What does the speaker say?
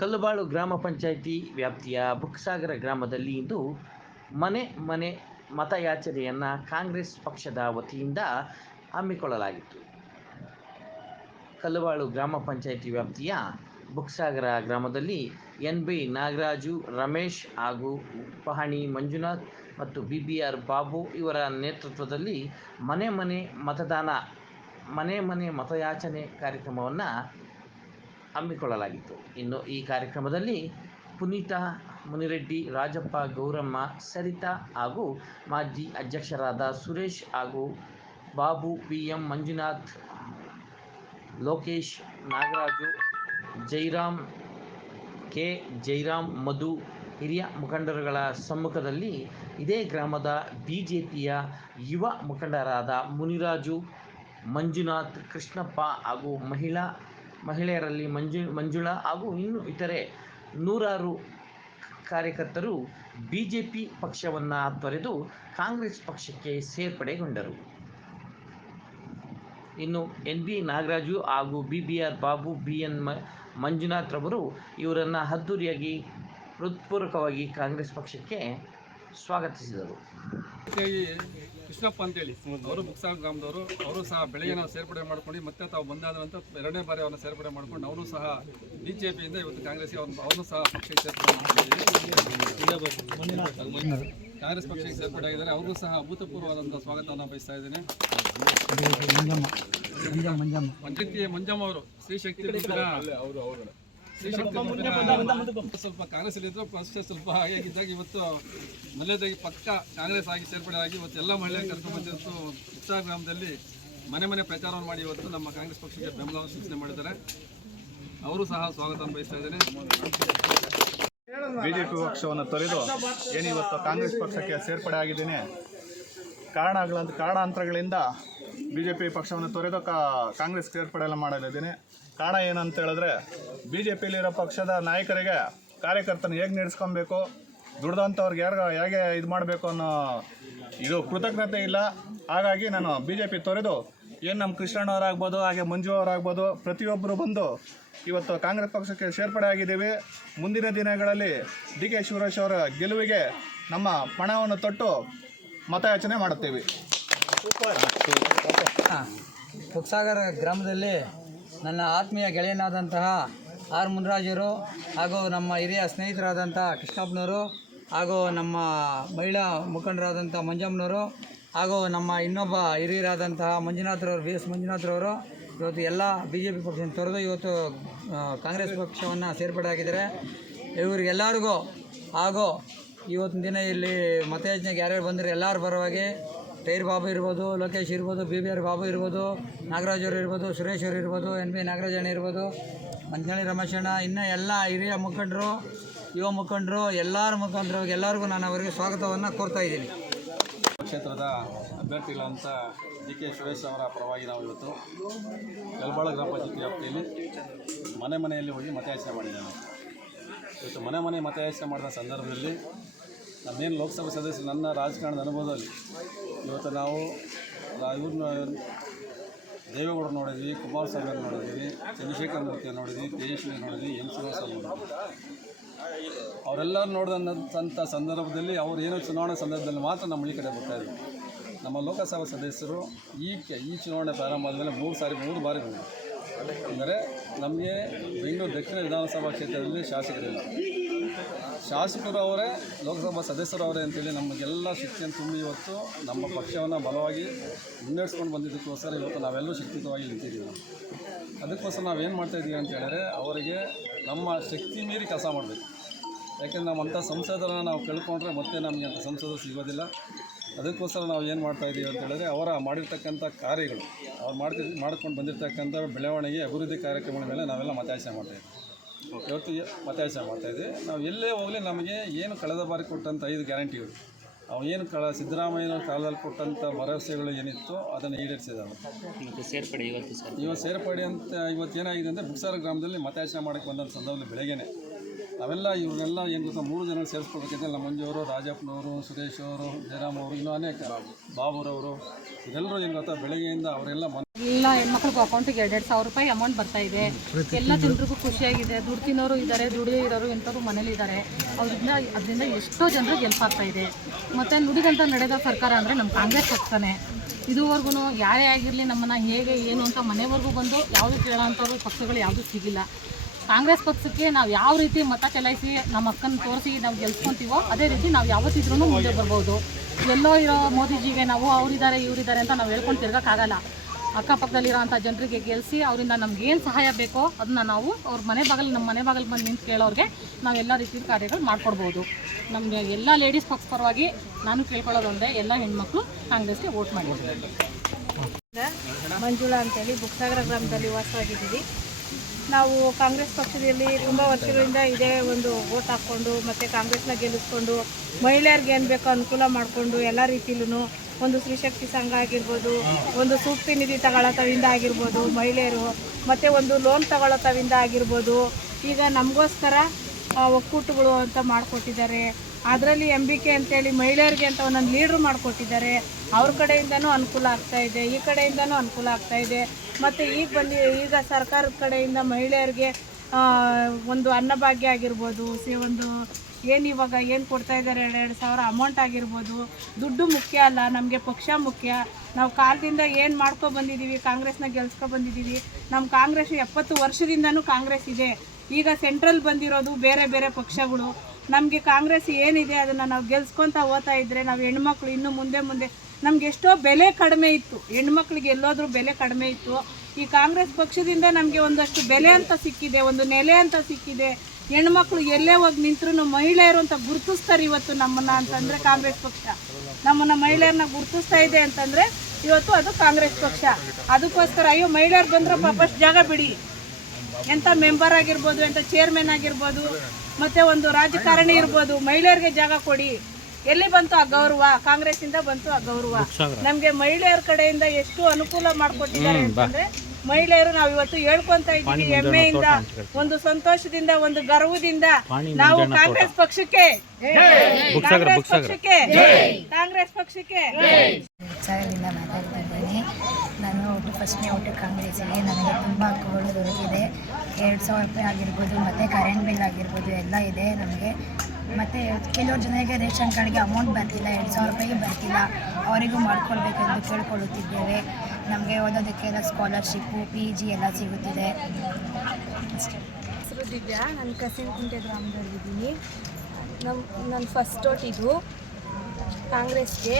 ಕಲ್ಲುಬಾಳು ಗ್ರಾಮ ಪಂಚಾಯಿತಿ ವ್ಯಾಪ್ತಿಯ ಬುಕ್ಸಾಗರ ಗ್ರಾಮದಲ್ಲಿ ಇಂದು ಮನೆ ಮನೆ ಮತಯಾಚನೆಯನ್ನು ಕಾಂಗ್ರೆಸ್ ಪಕ್ಷದ ವತಿಯಿಂದ ಹಮ್ಮಿಕೊಳ್ಳಲಾಗಿತ್ತು. ಕಲ್ಲುಬಾಳು ಗ್ರಾಮ ಪಂಚಾಯಿತಿ ವ್ಯಾಪ್ತಿಯ ಬುಕ್ಸಾಗರ ಗ್ರಾಮದಲ್ಲಿ ಎನ್ ಬಿ ನಾಗರಾಜು, ರಮೇಶ್ ಹಾಗೂ ಪಹಣಿ ಮಂಜುನಾಥ್ ಮತ್ತು ಬಿ ಬಿ ಆರ್ ಬಾಬು ಇವರ ನೇತೃತ್ವದಲ್ಲಿ ಮನೆ ಮನೆ ಮತದಾನ ಮನೆ ಮನೆ ಮತಯಾಚನೆ ಕಾರ್ಯಕ್ರಮವನ್ನು ಹಮ್ಮಿಕೊಳ್ಳಲಾಗಿತ್ತು. ಇನ್ನು ಈ ಕಾರ್ಯಕ್ರಮದಲ್ಲಿ ಪುನೀತಾ ಮುನಿರೆಡ್ಡಿ, ರಾಜಪ್ಪ ಗೌರಮ್ಮ, ಸರಿತಾ ಹಾಗೂ ಮಾಜಿ ಅಧ್ಯಕ್ಷರಾದ ಸುರೇಶ್ ಹಾಗೂ Babu P M Manjunath, Lokesh Nagaraju Jairam K. Jairam Madhu ಹಿರಿಯ ಮುಖಂಡರುಗಳ ಸಮ್ಮುಖದಲ್ಲಿ ಇದೇ ಗ್ರಾಮದ ಬಿ ಜೆ ಯುವ ಮುಖಂಡರಾದ ಮುನಿರಾಜು, ಮಂಜುನಾಥ್, ಕೃಷ್ಣಪ್ಪ ಹಾಗೂ ಮಹಿಳಾ ಮಹಿಳೆಯರಲ್ಲಿ ಮಂಜು, ಮಂಜುಳಾ ಹಾಗೂ ಇನ್ನು ಇತರೆ ನೂರಾರು ಕಾರ್ಯಕರ್ತರು ಬಿ ಜೆ ಪಿ ಪಕ್ಷವನ್ನು ತೊರೆದು ಕಾಂಗ್ರೆಸ್ ಪಕ್ಷಕ್ಕೆ ಸೇರ್ಪಡೆಗೊಂಡರು. ಇನ್ನು ಎನ್ ಬಿ ನಾಗರಾಜು ಹಾಗೂ B B R Babu B N ಮ, ಮಂಜುನಾಥ್ ರವರು ಇವರನ್ನು ಅದ್ದೂರಿಯಾಗಿ, ಹೃತ್ಪೂರ್ವಕವಾಗಿ ಕಾಂಗ್ರೆಸ್ ಪಕ್ಷಕ್ಕೆ ಸ್ವಾಗತಿಸಿದರು. ಕೃಷ್ಣಪ್ಪ ಅಂತೇಳಿ. ಅವರು ಮುಕ್ಸಾ ಗ್ರಾಮದವರು. ಅವರು ಸಹ ಬೆಳಗ್ಗೆ ನಾವು ಸೇರ್ಪಡೆ ಮಾಡ್ಕೊಂಡು ಮತ್ತೆ ತಾವು ಬಂದಾದ ನಂತರ ಎರಡನೇ ಬಾರಿ ಅವ್ರನ್ನ ಸೇರ್ಪಡೆ ಮಾಡ್ಕೊಂಡು ಅವರು ಸಹ ಬಿ ಜೆ ಪಿಯಿಂದ ಇವತ್ತು ಕಾಂಗ್ರೆಸ್ಗೆ ಅವ್ರನ್ನ ಅವನು ಸಹ ಪಕ್ಷಕ್ಕೆ ಸೇರ್ಪಡೆ ಮಾಡಿದ್ದೀವಿ ಕಾಂಗ್ರೆಸ್ ಪಕ್ಷಕ್ಕೆ ಸೇರ್ಪಡೆ ಆಗಿದ್ದಾರೆ. ಅವ್ರಿಗೂ ಸಹ ಅಭೂತಪೂರ್ವವಾದಂಥ ಸ್ವಾಗತವನ್ನು ಬಯಸ್ತಾ ಇದ್ದೇನೆ. ಮಂಜಮ್ಮ. ಮಂಜಮ್ಮ ಅವರು ಶ್ರೀಶಕ್ತಿ ಗುಂಪಿನ ಅವರು ಗುಂಪಿನ ಸ್ವಲ್ಪ ಕಾಂಗ್ರೆಸ್ ಇದ್ರು ಫಸ್ಟ್ ಸ್ವಲ್ಪ ಹಾಗಾಗಿದ್ದಾಗ ಇವತ್ತು ಮಲ್ಯದಾಗಿ ಪಕ್ಕ ಕಾಂಗ್ರೆಸ್ ಆಗಿ ಸೇರ್ಪಡೆ ಆಗಿ ಇವತ್ತು ಎಲ್ಲ ಮಹಿಳೆಯರು ಕರ್ಕೊಂಡು ಬಂದಿತ್ತು ಉತ್ಸಾಹ ಗ್ರಾಮದಲ್ಲಿ ಮನೆ ಮನೆ ಪ್ರಚಾರವನ್ನು ಮಾಡಿ ಇವತ್ತು ನಮ್ಮ ಕಾಂಗ್ರೆಸ್ ಪಕ್ಷಕ್ಕೆ ಬೆಂಬಲ ಸೂಚನೆ ಮಾಡಿದ್ದಾರೆ. ಅವರು ಸಹ ಸ್ವಾಗತ ಬಯಸ್ತಾ ಇದ್ದೇನೆ. ಬಿಜೆಪಿ ಪಕ್ಷವನ್ನು ತೊರೆದು ಏನಿವತ್ತು ಕಾಂಗ್ರೆಸ್ ಪಕ್ಷಕ್ಕೆ ಸೇರ್ಪಡೆ ಆಗಿದ್ದೀನಿ. ಕಾರಣಗಳ ಕಾರಣಾಂತರಗಳಿಂದ ಬಿ ಜೆ ಪಿ ಪಕ್ಷವನ್ನು ತೊರೆದು ಕಾ ಕಾಂಗ್ರೆಸ್ ಸೇರ್ಪಡೆ ಮಾಡಲಿದ್ದೀನಿ. ಕಾರಣ ಏನಂತ ಹೇಳಿದ್ರೆ ಬಿ ಜೆ ಪಿಲಿರೋ ಪಕ್ಷದ ನಾಯಕರಿಗೆ ಕಾರ್ಯಕರ್ತನ ಹೇಗೆ ನಡೆಸ್ಕೊಬೇಕು ದುಡ್ದಂಥವ್ರಿಗೆ ಯಾರು ಹೇಗೆ ಇದು ಮಾಡಬೇಕು ಅನ್ನೋ ಇದು ಕೃತಜ್ಞತೆ ಇಲ್ಲ. ಹಾಗಾಗಿ ನಾನು ಬಿ ಜೆ ಪಿ ತೊರೆದು ಏನು ನಮ್ಮ ಕೃಷ್ಣಣ್ಣವರಾಗ್ಬೋದು ಹಾಗೆ ಮಂಜು ಅವರಾಗ್ಬೋದು ಪ್ರತಿಯೊಬ್ಬರು ಬಂದು ಇವತ್ತು ಕಾಂಗ್ರೆಸ್ ಪಕ್ಷಕ್ಕೆ ಸೇರ್ಪಡೆ ಆಗಿದ್ದೀವಿ. ಮುಂದಿನ ದಿನಗಳಲ್ಲಿ ಡಿ ಕೆ ಶಿವರಾಜ್ ಅವರ ಗೆಲುವಿಗೆ ನಮ್ಮ ಪಣವನ್ನು ತೊಟ್ಟು ಮತಯಾಚನೆ ಮಾಡುತ್ತೀವಿ. ಬುಕ್ಸಾಗರ ಗ್ರಾಮದಲ್ಲಿ ನನ್ನ ಆತ್ಮೀಯ ಗೆಳೆಯನಾದಂತಹ ಆರ್ ಮುನ್ರಾಜರು ಹಾಗೂ ನಮ್ಮ ಹಿರಿಯ ಸ್ನೇಹಿತರಾದಂಥ ಕೃಷ್ಣಪ್ಪನವರು ಹಾಗೂ ನಮ್ಮ ಮಹಿಳಾ ಮುಖಂಡರಾದಂಥ ಮಂಜಮ್ಮನವರು ಹಾಗೂ ನಮ್ಮ ಇನ್ನೊಬ್ಬ ಹಿರಿಯರಾದಂತಹ ಮಂಜುನಾಥ್ರವರು ಬಿ ಎಸ್ ಮಂಜುನಾಥ್ರವರು ಇವತ್ತು ಎಲ್ಲ ಬಿ ಜೆ ಪಿ ಪಕ್ಷವನ್ನು ತೊರೆದು ಇವತ್ತು ಕಾಂಗ್ರೆಸ್ ಪಕ್ಷವನ್ನು ಸೇರ್ಪಡೆ ಆಗಿದ್ದಾರೆ ಇವರಿಗೆಲ್ಲರಿಗೂ ಹಾಗೂ ಇವತ್ತಿನ ದಿನ ಇಲ್ಲಿ ಮತಯಾಚನೆಗೆ ಯಾರ್ಯಾರು ಬಂದರೆ ಎಲ್ಲರ ಪರವಾಗಿ ಟೈರ್ ಬಾಬು ಇರ್ಬೋದು, ಲೋಕೇಶ್ ಇರ್ಬೋದು, ಬಿ ಬಿ ಆರ್ ಬಾಬು ಇರ್ಬೋದು, ನಾಗರಾಜ್ ಅವರು ಇರ್ಬೋದು, ಸುರೇಶ್ ಅವರು ಇರ್ಬೋದು, ಎನ್ ಬಿ ನಾಗರಾಜಣ್ಣ ಇರ್ಬೋದು ಮಂಜಾಳಿ ರಮೇಶಣ್ಣ, ಇನ್ನೂ ಎಲ್ಲ ಹಿರಿಯ ಮುಖಂಡರು, ಯುವ ಮುಖಂಡರು, ಎಲ್ಲರ ಮುಖಂಡರು, ಎಲ್ಲರಿಗೂ ನಾನು ಅವರಿಗೆ ಸ್ವಾಗತವನ್ನು ಕೋರ್ತಾ ಇದ್ದೀನಿ. ಕ್ಷೇತ್ರದ ಅಭ್ಯರ್ಥಿಗಳಂತ ಡಿ ಕೆ ಸುರೇಶ್ ಅವರ ಪರವಾಗಿ ನಾವು ಇವತ್ತು ಕಲ್ಬಾಳ ಗ್ರಾಮ ಪಂಚಾಯತಿ ವ್ಯಾಪ್ತಿಯಲ್ಲಿ ಮನೆ ಮನೆಯಲ್ಲಿ ಹೋಗಿ ಮತಯಾಚನೆ ಮಾಡಿದ್ದೇನೆ ಇವತ್ತು ಮನೆ ಮನೆ ಮತಯಾಚನೆ ಮಾಡಿದ ಸಂದರ್ಭದಲ್ಲಿ ನನ್ನೇನು ಲೋಕಸಭಾ ಸದಸ್ಯರು, ನನ್ನ ರಾಜಕಾರಣದ ಅನುಭವದಲ್ಲಿ ಇವತ್ತು ನಾವು ಇವ್ರನ್ನ ದೇವೇಗೌಡರು ನೋಡಿದ್ವಿ ಕುಮಾರಸ್ವಾಮಿ ಅವ್ರು ನೋಡಿದ್ವಿ, ಚಂದ್ರಶೇಖರ್ ಮೂರ್ತಿ ನೋಡಿದ್ವಿ ತೇಜಸ್ವಿ ನೋಡಿದ್ವಿ ಎಂ ಶ್ರೀನಿವಾಸ ನೋಡಿದ್ವಿ. ಅವರೆಲ್ಲರೂ ನೋಡಿದಂಥ ಸಂದರ್ಭದಲ್ಲಿ ಅವ್ರು ಏನೋ ಚುನಾವಣೆ ಸಂದರ್ಭದಲ್ಲಿ ಮಾತ್ರ ನಮ್ಮ ಈ ಕಡೆ ಬರ್ತಾ ಇದ್ದೀವಿ ನಮ್ಮ ಲೋಕಸಭಾ ಸದಸ್ಯರು ಈ ಈ ಚುನಾವಣೆ ಪ್ರಾರಂಭ ಆದಮೇಲೆ ಮೂರು ಸಾರಿ, ಮೂರು ಬಾರಿ ಬಂದರು. ಅಂದರೆ ನಮಗೆ ಬೆಂಗಳೂರು ದಕ್ಷಿಣ ವಿಧಾನಸಭಾ ಕ್ಷೇತ್ರದಲ್ಲಿ ಶಾಸಕರಿಲ್ಲ ಶಾಸಕರು ಅವರೇ, ಲೋಕಸಭಾ ಸದಸ್ಯರು ಅವರೇ ಅಂತೇಳಿ ನಮಗೆಲ್ಲ ಶಕ್ತಿಯನ್ನು ತುಂಬಿ ಇವತ್ತು ನಮ್ಮ ಪಕ್ಷವನ್ನು ಬಲವಾಗಿ ಮುನ್ನಡೆಸ್ಕೊಂಡು ಬಂದಿದ್ದಕ್ಕೋಸ್ಕರ ಇವತ್ತು ನಾವೆಲ್ಲರೂ ಶಕ್ತಿಯುತವಾಗಿ ನಿಂತಿದ್ದೀವಿ ಅದಕ್ಕೋಸ್ಕರ ನಾವೇನು ಮಾಡ್ತಾಯಿದ್ದೀವಿ ಅಂತ ಹೇಳಿದ್ರೆ ಅವರಿಗೆ ನಮ್ಮ ಶಕ್ತಿ ಮೀರಿ ಕೆಲಸ ಮಾಡಬೇಕು. ಯಾಕೆಂದ್ರೆ ನಾವು ಅಂಥ ಸಂಸದರನ್ನು ನಾವು ಕಳ್ಕೊಂಡ್ರೆ ಮತ್ತೆ ನಮಗೆ ಅಂಥ ಸಂಸದರು ಸಿಗೋದಿಲ್ಲ. ಅದಕ್ಕೋಸ್ಕರ ನಾವು ಏನು ಮಾಡ್ತಾಯಿದ್ದೀವಿ ಅಂತ ಹೇಳಿದ್ರೆ ಅವರ ಮಾಡಿರ್ತಕ್ಕಂಥ ಕಾರ್ಯಗಳು ಅವ್ರು ಮಾಡ್ತಿ ಮಾಡ್ಕೊಂಡು ಬಂದಿರತಕ್ಕಂಥ ಬೆಳವಣಿಗೆ ಅಭಿವೃದ್ಧಿ ಕಾರ್ಯಕ್ರಮಗಳ ಮೇಲೆ ನಾವೆಲ್ಲ ಮತಯಾಚನೆ ಮಾಡ್ತಾಯಿದ್ದೀವಿ ಇವತ್ತು ಮತಯಾಚನೆ ಮಾಡ್ತಾಯಿದ್ದೀವಿ ನಾವು ಎಲ್ಲೇ ಹೋಗಲಿ ನಮಗೆ ಏನು ಕಳೆದ ಬಾರಿ ಕೊಟ್ಟಂಥ ಐದು ಗ್ಯಾರಂಟಿಗಳು ಅವು ಏನು ಕಳ ಸಿದ್ದರಾಮಯ್ಯನ ಕಾಲದಲ್ಲಿ ಕೊಟ್ಟಂಥ ಭರವಸೆಗಳು ಏನಿತ್ತು ಅದನ್ನು ಈಡೇರಿಸಿದ್ದಾರೆ. ಮತ್ತು ಸೇರ್ಪಡೆ ಇವತ್ತು ಇವತ್ತು ಸೇರ್ಪಡೆ ಅಂತ ಇವತ್ತು ಏನಾಗಿದೆ ಅಂದರೆ ಬುಕ್ಸಾರ ಗ್ರಾಮದಲ್ಲಿ ಮತಯಾಚನೆ ಮಾಡೋಕ್ಕೆ ಬಂದಂಥ ಸಂದರ್ಭದಲ್ಲಿ ಬೆಳಗ್ಗೆನೆ ನಾವೆಲ್ಲ ಇವರೆಲ್ಲ ಏನು ಗೊತ್ತಾ, ಮೂರು ಜನ ಸೇರಿಸ್ಕೊಳ್ಬೇಕಿದ್ರೆ ನಮ್ಮ ಮಂಜುವರು ರಾಜಪ್ಪನವರು ಸುರೇಶ್ ಅವರು ಜಯರಾಮ್ ಅವರು ಇನ್ನೂ ಅನೇಕ ಬಾಬುರವರು. ಇದೆಲ್ಲರೂ ಏನು ಗೊತ್ತಾ, ಬೆಳಗ್ಗೆಯಿಂದ ಅವರೆಲ್ಲ ಎಲ್ಲ ಹೆಣ್ಮಕ್ಳಿಗೂ ಅಕೌಂಟಿಗೆ ಎರಡೆರಡು ಸಾವಿರ ರೂಪಾಯಿ ಅಮೌಂಟ್ ಬರ್ತಾ ಇದೆ. ಎಲ್ಲ ಜನರಿಗೂ ಖುಷಿಯಾಗಿದೆ. ದುಡ್ಡು ತಿನ್ನೋರು ಇದ್ದಾರೆ ದುಡಿಯೋ ಇರೋರು ಎಂಥವ್ರು ಮನೇಲಿ ಇದ್ದಾರೆ ಅವ್ರಿಂದ ಅದರಿಂದ ಎಷ್ಟೋ ಜನರಿಗೆ ಹೆಲ್ಪ್ ಆಗ್ತಾ ಇದೆ. ಮತ್ತು ನುಡಿದಂತ ನಡೆದ ಸರ್ಕಾರ ಅಂದರೆ ನಮ್ಮ ಕಾಂಗ್ರೆಸ್ ಪಕ್ಷನೇ. ಇದುವರೆಗೂ ಯಾರೇ ಆಗಿರಲಿ ನಮ್ಮನ್ನು ಹೇಗೆ, ಏನು ಅಂತ ಮನೆವರೆಗೂ ಬಂದು ಯಾವುದು ಕೇಳೋಂಥವ್ರು ಪಕ್ಷಗಳು ಯಾವುದೂ ಸಿಗಿಲ್ಲ. ಕಾಂಗ್ರೆಸ್ ಪಕ್ಷಕ್ಕೆ ನಾವು ಯಾವ ರೀತಿ ಮತ ಚಲಾಯಿಸಿ ನಮ್ಮ ಅಕ್ಕನ ತೋರಿಸಿ ನಾವು ಗೆಲ್ಸ್ಕೊಂತೀವೋ ಅದೇ ರೀತಿ ನಾವು ಯಾವತ್ತಿದ್ರೂ ಮುಂದೆ ಬರ್ಬೋದು. ಎಲ್ಲೋ ಇರೋ ಮೋದಿಜಿಗೆ ನಾವು ಅವರಿದ್ದಾರೆ, ಇವರಿದ್ದಾರೆ ಅಂತ ನಾವು ಹೇಳ್ಕೊಂಡು ತಿರ್ಗೋಕ್ಕಾಗಲ್ಲ. ಅಕ್ಕಪಕ್ಕದಲ್ಲಿರೋಂಥ ಜನರಿಗೆ ಗೆಲ್ಲಿಸಿ ಅವರಿಂದ ನಮ್ಗೇನು ಸಹಾಯ ಬೇಕೋ ಅದನ್ನ ನಾವು ಅವ್ರ ಮನೆ ಬಾಗಿಲು ನಮ್ಮ ಮನೆ ಬಾಗಿಲು ಬಂದು ನಿಂತು ಕೇಳೋರಿಗೆ ನಾವು ಎಲ್ಲ ರೀತಿಯ ಕಾರ್ಯಗಳು ಮಾಡ್ಕೊಡ್ಬೋದು. ನಮಗೆ ಎಲ್ಲ ಲೇಡೀಸ್ ಪಕ್ಷ ಪರವಾಗಿ ನಾನು ಕೇಳ್ಕೊಳ್ಳೋದೊಂದೇ ಎಲ್ಲ ಹೆಣ್ಮಕ್ಳು ಕಾಂಗ್ರೆಸ್ಗೆ ವೋಟ್ ಮಾಡಿ ಮಂಜುಳಾ ಅಂತೇಳಿ ಬುಕ್ಸಾಗರ ಗ್ರಾಮದಲ್ಲಿ ವಾಸವಾಗಿದ್ದೀವಿ. ನಾವು ಕಾಂಗ್ರೆಸ್ ಪಕ್ಷದಲ್ಲಿ ತುಂಬ ವರ್ಷಗಳಿಂದ ಇದೇ ಒಂದು ವೋಟ್ ಹಾಕ್ಕೊಂಡು ಮತ್ತು ಕಾಂಗ್ರೆಸ್ನ ಗೆಲ್ಲಿಸ್ಕೊಂಡು ಮಹಿಳೆಯರಿಗೆ ಏನು ಬೇಕೋ ಅನುಕೂಲ ಮಾಡಿಕೊಂಡು ಎಲ್ಲ ರೀತಿಲೂ ಒಂದು ಸ್ತ್ರೀಶಕ್ತಿ ಸಂಘ ಆಗಿರ್ಬೋದು, ಒಂದು ಸೂಕ್ತಿ ನಿಧಿ ತಗೊಳ್ಳೋ ಆಗಿರ್ಬೋದು, ಮಹಿಳೆಯರು ಮತ್ತು ಒಂದು ಲೋನ್ ತಗೊಳ್ಳೋ ಆಗಿರ್ಬೋದು, ಈಗ ನಮಗೋಸ್ಕರ ಒಕ್ಕೂಟಗಳು ಅಂತ ಮಾಡಿಕೊಟ್ಟಿದ್ದಾರೆ. ಅದರಲ್ಲಿ ಎಂ ಬಿ ಕೆ ಅಂತೇಳಿ ಮಹಿಳೆಯರಿಗೆ ಅಂತ ಒಂದೊಂದು ಲೀಡ್ರ್ ಮಾಡಿಕೊಟ್ಟಿದ್ದಾರೆ. ಅವ್ರ ಕಡೆಯಿಂದನೂ ಅನುಕೂಲ ಆಗ್ತಾ ಇದೆ, ಈ ಕಡೆಯಿಂದನೂ ಅನುಕೂಲ ಆಗ್ತಾ ಇದೆ. ಮತ್ತು ಈಗ ಬಂದು ಈಗ ಸರ್ಕಾರದ ಕಡೆಯಿಂದ ಮಹಿಳೆಯರಿಗೆ ಒಂದು ಅನ್ನಭಾಗ್ಯ ಆಗಿರ್ಬೋದು, ಸಿ, ಒಂದು ಏನು ಇವಾಗ ಏನು ಕೊಡ್ತಾ ಇದ್ದಾರೆ, ಎರಡು ಎರಡು ಸಾವಿರ ಅಮೌಂಟ್ ಆಗಿರ್ಬೋದು. ದುಡ್ಡು ಮುಖ್ಯ ಅಲ್ಲ, ನಮಗೆ ಪಕ್ಷ ಮುಖ್ಯ. ನಾವು ಕಾಲದಿಂದ ಏನು ಮಾಡ್ಕೊ ಬಂದಿದ್ದೀವಿ ಕಾಂಗ್ರೆಸ್ನ ಗೆಲ್ಸ್ಕೊ ಬಂದಿದ್ದೀವಿ ನಮ್ಮ ಕಾಂಗ್ರೆಸ್ ಎಪ್ಪತ್ತು ವರ್ಷದಿಂದನೂ ಕಾಂಗ್ರೆಸ್ ಇದೆ. ಈಗ ಸೆಂಟ್ರಲ್ ಬಂದಿರೋದು ಬೇರೆ ಬೇರೆ ಪಕ್ಷಗಳು. ನಮಗೆ ಕಾಂಗ್ರೆಸ್ ಏನಿದೆ, ಅದನ್ನು ನಾವು ಗೆಲ್ಸ್ಕೊತ ಹೋಗ್ತಾ ಇದ್ದರೆ ನಾವು ಹೆಣ್ಮಕ್ಳು ಇನ್ನೂ ಮುಂದೆ ಮುಂದೆ ನಮ್ಗೆ ಎಷ್ಟೋ ಬೆಲೆ ಕಡಿಮೆ ಇತ್ತು. ಹೆಣ್ಮಕ್ಳಿಗೆ ಎಲ್ಲೋದ್ರೂ ಬೆಲೆ ಕಡಿಮೆ ಇತ್ತು. ಈ ಕಾಂಗ್ರೆಸ್ ಪಕ್ಷದಿಂದ ನಮಗೆ ಒಂದಷ್ಟು ಬೆಲೆ ಅಂತ ಸಿಕ್ಕಿದೆ, ಒಂದು ನೆಲೆ ಅಂತ ಸಿಕ್ಕಿದೆ. ಹೆಣ್ಮಕ್ಳು ಎಲ್ಲೇ ಹೋಗಿ ನಿಂತ್ರು ಮಹಿಳೆಯರು ಅಂತ ಗುರುತಿಸ್ತಾರೆ ಇವತ್ತು ನಮ್ಮನ್ನ ಅಂತಂದರೆ ಕಾಂಗ್ರೆಸ್ ಪಕ್ಷ. ನಮ್ಮನ್ನ ಮಹಿಳೆಯರನ್ನ ಗುರುತಿಸ್ತಾ ಇದೆ ಅಂತಂದರೆ ಇವತ್ತು ಅದು ಕಾಂಗ್ರೆಸ್ ಪಕ್ಷ. ಅದಕ್ಕೋಸ್ಕರ ಅಯ್ಯೋ ಮಹಿಳೆಯರು ಬಂದ್ರೆ ಪಾಪಸ್ ಜಾಗ ಬಿಡಿ. ಎಂಥ ಮೆಂಬರ್ ಆಗಿರ್ಬೋದು ಎಂಥ ಚೇರ್ಮನ್ ಆಗಿರ್ಬೋದು, ಮತ್ತೆ ಒಂದು ರಾಜಕಾರಣಿ ಇರ್ಬೋದು, ಮಹಿಳೆಯರಿಗೆ ಜಾಗ ಕೊಡಿ. ಎಲ್ಲಿ ಬಂತು ಆ ಗೌರವ? ಕಾಂಗ್ರೆಸ್ಸಿಂದ ಬಂತು ಆ ಗೌರವ. ನಮ್ಗೆ ಮಹಿಳೆಯರ ಕಡೆಯಿಂದ ಎಷ್ಟು ಅನುಕೂಲ ಮಾಡ್ಕೊಟ್ಟಿದ್ದಾರೆ ಅಂತಂದ್ರೆ ಮಹಿಳೆಯರು ನಾವು ಇವತ್ತು ಹೇಳ್ಕೊಂತ ಇದ್ದೀವಿ ಹೆಮ್ಮೆಯಿಂದ ಒಂದು ಸಂತೋಷದಿಂದ ಒಂದು ಗರ್ವದಿಂದ. ನಾವು ಕಾಂಗ್ರೆಸ್ ಪಕ್ಷಕ್ಕೆ. ಕಾಂಗ್ರೆಸ್ ಪಕ್ಷಕ್ಕೆ. ಕಾಂಗ್ರೆಸ್ ಪಕ್ಷಕ್ಕೆ. ನಾನು ಒಟ್ಟು ಫಸ್ಟ್ನೇ ಒಟ್ಟು ಕಾಂಗ್ರೆಸ್ಸಿಗೆ. ನನಗೆ ತುಂಬ ಹಕ್ಕುಗಳು ದೊರಕಿದೆ ಎರಡು ಸಾವಿರ ರೂಪಾಯಿ ಆಗಿರ್ಬೋದು ಮತ್ತು ಕರೆಂಟ್ ಬಿಲ್ ಆಗಿರ್ಬೋದು ಎಲ್ಲ ಇದೆ ನಮಗೆ. ಮತ್ತು ಕೆಲವರು ಜನರಿಗೆ ರೇಷನ್ ಕಾರ್ಡ್ಗೆ ಅಮೌಂಟ್ ಬರ್ತಿಲ್ಲ, ಎರಡು ಸಾವಿರ ರೂಪಾಯಿಗೆ ಬರ್ತಿಲ್ಲ, ಅವರಿಗೂ ಮಾಡ್ಕೊಳ್ಬೇಕೆಂದು ಕೇಳ್ಕೊಳ್ಳುತ್ತಿದ್ದೇವೆ. ನಮಗೆ ಓದೋದಕ್ಕೆಲ್ಲ ಸ್ಕಾಲರ್ಶಿಪ್ಪು ಪಿ ಜಿ ಎಲ್ಲ ಸಿಗುತ್ತಿದೆ. ಹೆಸರು ದಿವ್ಯಾ. ನಾನು ಕಸಿನಕುಂಟೆ ಗ್ರಾಮದಲ್ಲಿದ್ದೀನಿ ನಮ್ಮ ನನ್ನ ಫಸ್ಟ್ ಓಟ್ ಇದು. ಕಾಂಗ್ರೆಸ್ಗೆ